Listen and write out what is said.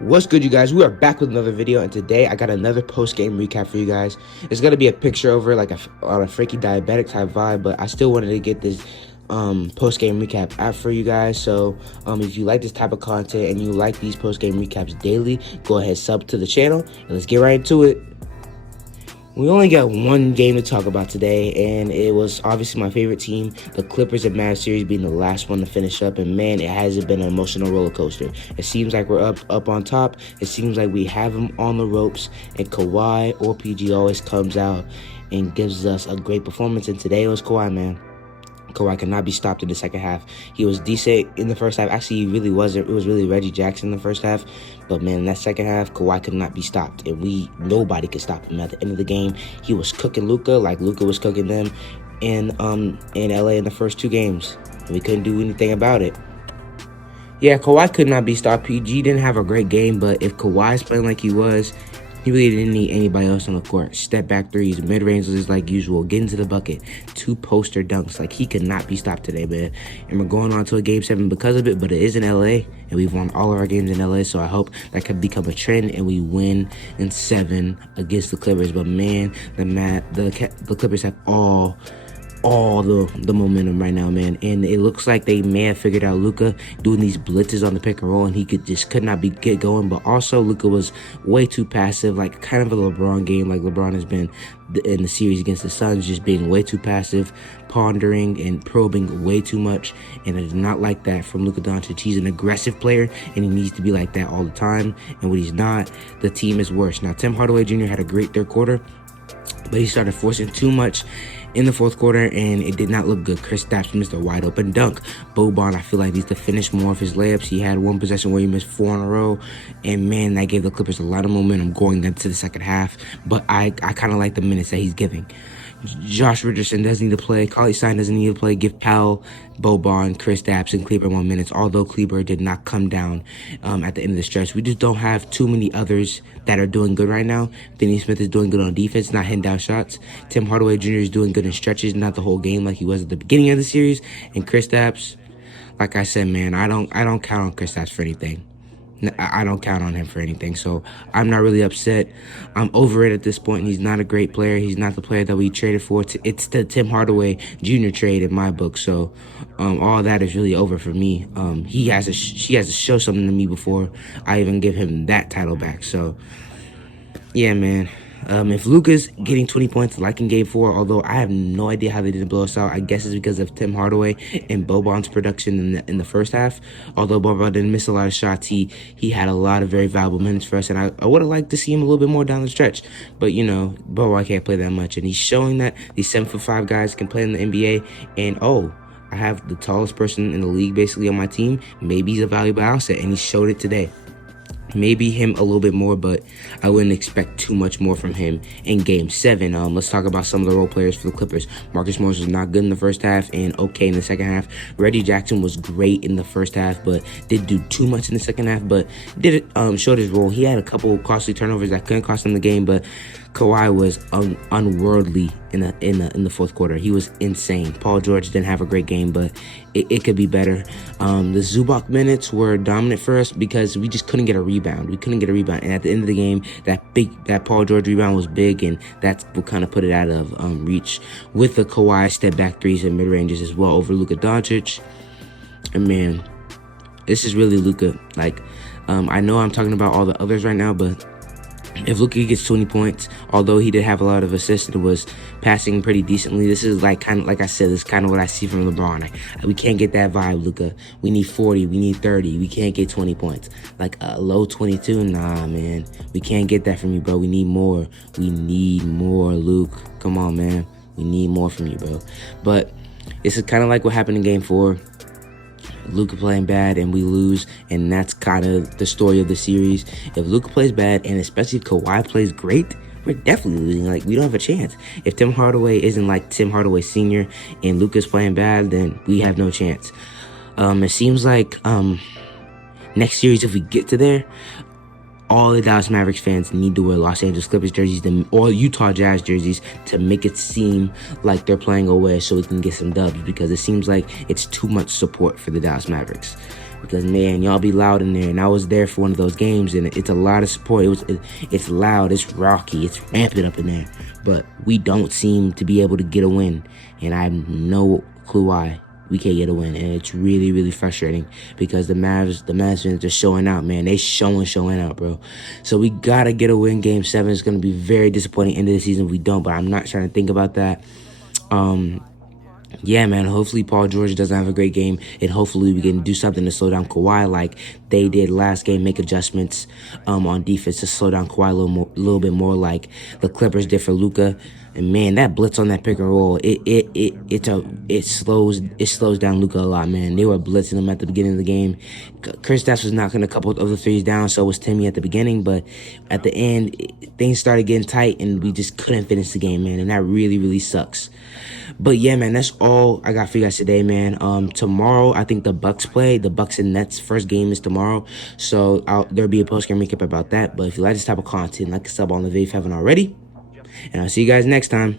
What's good, you guys? We are back with another video, and today I got another post-game recap for you guys. It's gonna be a picture over like on a freaky diabetic type vibe, but I still wanted to get this post-game recap app for you guys. So if you like this type of content and you like these post-game recaps daily, go ahead, sub to the channel, and let's get right into it. We only got one game to talk about today, and it was obviously my favorite team, the Clippers and Mavs series, being the last one to finish up. And man, it hasn't been an emotional roller coaster. It seems like we're up on top. It seems like we have them on the ropes, and Kawhi or PG always comes out and gives us a great performance. And today it was Kawhi, man. Kawhi cannot be stopped in the second half. He was decent in the first half. Actually, he really wasn't. It was really Reggie Jackson in the first half. But, man, in that second half, Kawhi could not be stopped. And nobody could stop him at the end of the game. He was cooking Luka like Luka was cooking them in LA in the first two games. And we couldn't do anything about it. Yeah, Kawhi could not be stopped. PG didn't have a great game, but if Kawhi's playing like he was, he really didn't need anybody else on the court. Step back threes, mid-range is like usual, get into the bucket, two poster dunks. Like, he could not be stopped today, man. And we're going on to a Game 7 because of it, but it is in LA, and we've won all of our games in LA, so I hope that could become a trend, and we win in 7 against the Clippers. But, man, the Clippers have all the momentum right now, man. And it looks like they may have figured out Luka doing these blitzes on the pick and roll, and he could not get going. But also Luka was way too passive, like kind of a LeBron game, like LeBron has been in the series against the Suns, just being way too passive, pondering and probing way too much. And I do not like that from Luka Doncic. He's an aggressive player, and he needs to be like that all the time. And when he's not, the team is worse. Now, Tim Hardaway Jr. had a great third quarter, but he started forcing too much in the fourth quarter, and it did not look good. Kristaps missed a wide open dunk. Boban, I feel like, needs to finish more of his layups. He had one possession where he missed 4 in a row, and man, that gave the Clippers a lot of momentum going into the second half. But I kind of like the minutes that he's giving. Josh Richardson doesn't need to play. Cauley-Stein doesn't need to play. Give Powell, Boban, Kristaps, and Kleber more minutes, although Kleber did not come down at the end of the stretch. We just don't have too many others that are doing good right now. Finney Smith is doing good on defense, not hitting down shots. Tim Hardaway Jr. is doing good in stretches, not the whole game like he was at the beginning of the series. And Kristaps, like I said, man, I don't count on Kristaps for anything. I don't count on him for anything, so I'm not really upset. I'm over it at this point. He's not a great player. He's not the player that we traded for. It's the Tim Hardaway Jr. trade in my book, so all that is really over for me. He has to show something to me before I even give him that title back. So, yeah, man. If Luka's getting 20 points like in Game 4, although I have no idea how they didn't blow us out, I guess it's because of Tim Hardaway and Boban's production in the first half. Although Boban didn't miss a lot of shots, he had a lot of very valuable minutes for us, and I would have liked to see him a little bit more down the stretch. But, you know, Boban can't play that much, and he's showing that these 7'5" guys can play in the NBA, and I have the tallest person in the league basically on my team. Maybe he's a valuable asset, and he showed it today. Maybe him a little bit more, but I wouldn't expect too much more from him in Game 7. Let's talk about some of the role players for the Clippers. Marcus Morris was not good in the first half and okay in the second half. Reggie Jackson was great in the first half, but did do too much in the second half, but showed his role. He had a couple costly turnovers that couldn't cost him the game, but Kawhi was unworldly in the fourth quarter. He was insane. Paul George didn't have a great game, but it could be better. The Zubac minutes were dominant for us because we just couldn't get a rebound. We couldn't get a rebound, and at the end of the game, that Paul George rebound was big, and that's what kind of put it out of reach. With the Kawhi step back threes and mid ranges as well over Luka Doncic, and man, this is really Luka. Like, I know I'm talking about all the others right now, but if Luka gets 20 points, although he did have a lot of assists and was passing pretty decently, this is like I said, this is kind of what I see from LeBron. We can't get that vibe, Luka. We need 40, we need 30. We can't get 20 points. Like a low 22, nah, man. We can't get that from you, bro. We need more. We need more, Luke. Come on, man. We need more from you, bro. But this is kind of like what happened in Game 4. Luka playing bad and we lose, and that's kind of the story of the series. If Luka plays bad, and especially if Kawhi plays great, we're definitely losing. Like, we don't have a chance. If Tim Hardaway isn't like Tim Hardaway Sr. and Luka's playing bad, then we have no chance. It seems like next series, if we get to there, all the Dallas Mavericks fans need to wear Los Angeles Clippers jerseys or Utah Jazz jerseys to make it seem like they're playing away so we can get some dubs, because it seems like it's too much support for the Dallas Mavericks. because man, y'all be loud in there, and I was there for one of those games, and it's a lot of support. It's loud, it's rocky, it's rampant up in there, but we don't seem to be able to get a win, and I have no clue why we can't get a win, and it's really, really frustrating because the Mavs fans are showing out, man. They showing out, bro. So we gotta get a win. Game 7 is gonna be very disappointing end of the season if we don't, but I'm not trying to think about that. Yeah, man, hopefully Paul George doesn't have a great game, and hopefully we can do something to slow down Kawhi like they did last game, make adjustments on defense to slow down Kawhi a little bit more like the Clippers did for Luka. And man, that blitz on that pick and roll, it slows down Luka a lot, man. They were blitzing him at the beginning of the game. Kristaps was knocking a couple of other threes down, so was Timmy at the beginning, but at the end, things started getting tight, and we just couldn't finish the game, man, and that really, really sucks. But yeah, man, that's all I got for you guys today, man. Tomorrow, I think the Bucks play. The Bucks and Nets first game is tomorrow, so there'll be a post-game recap about that. But if you like this type of content, like a sub on the video if you haven't already, and I'll see you guys next time.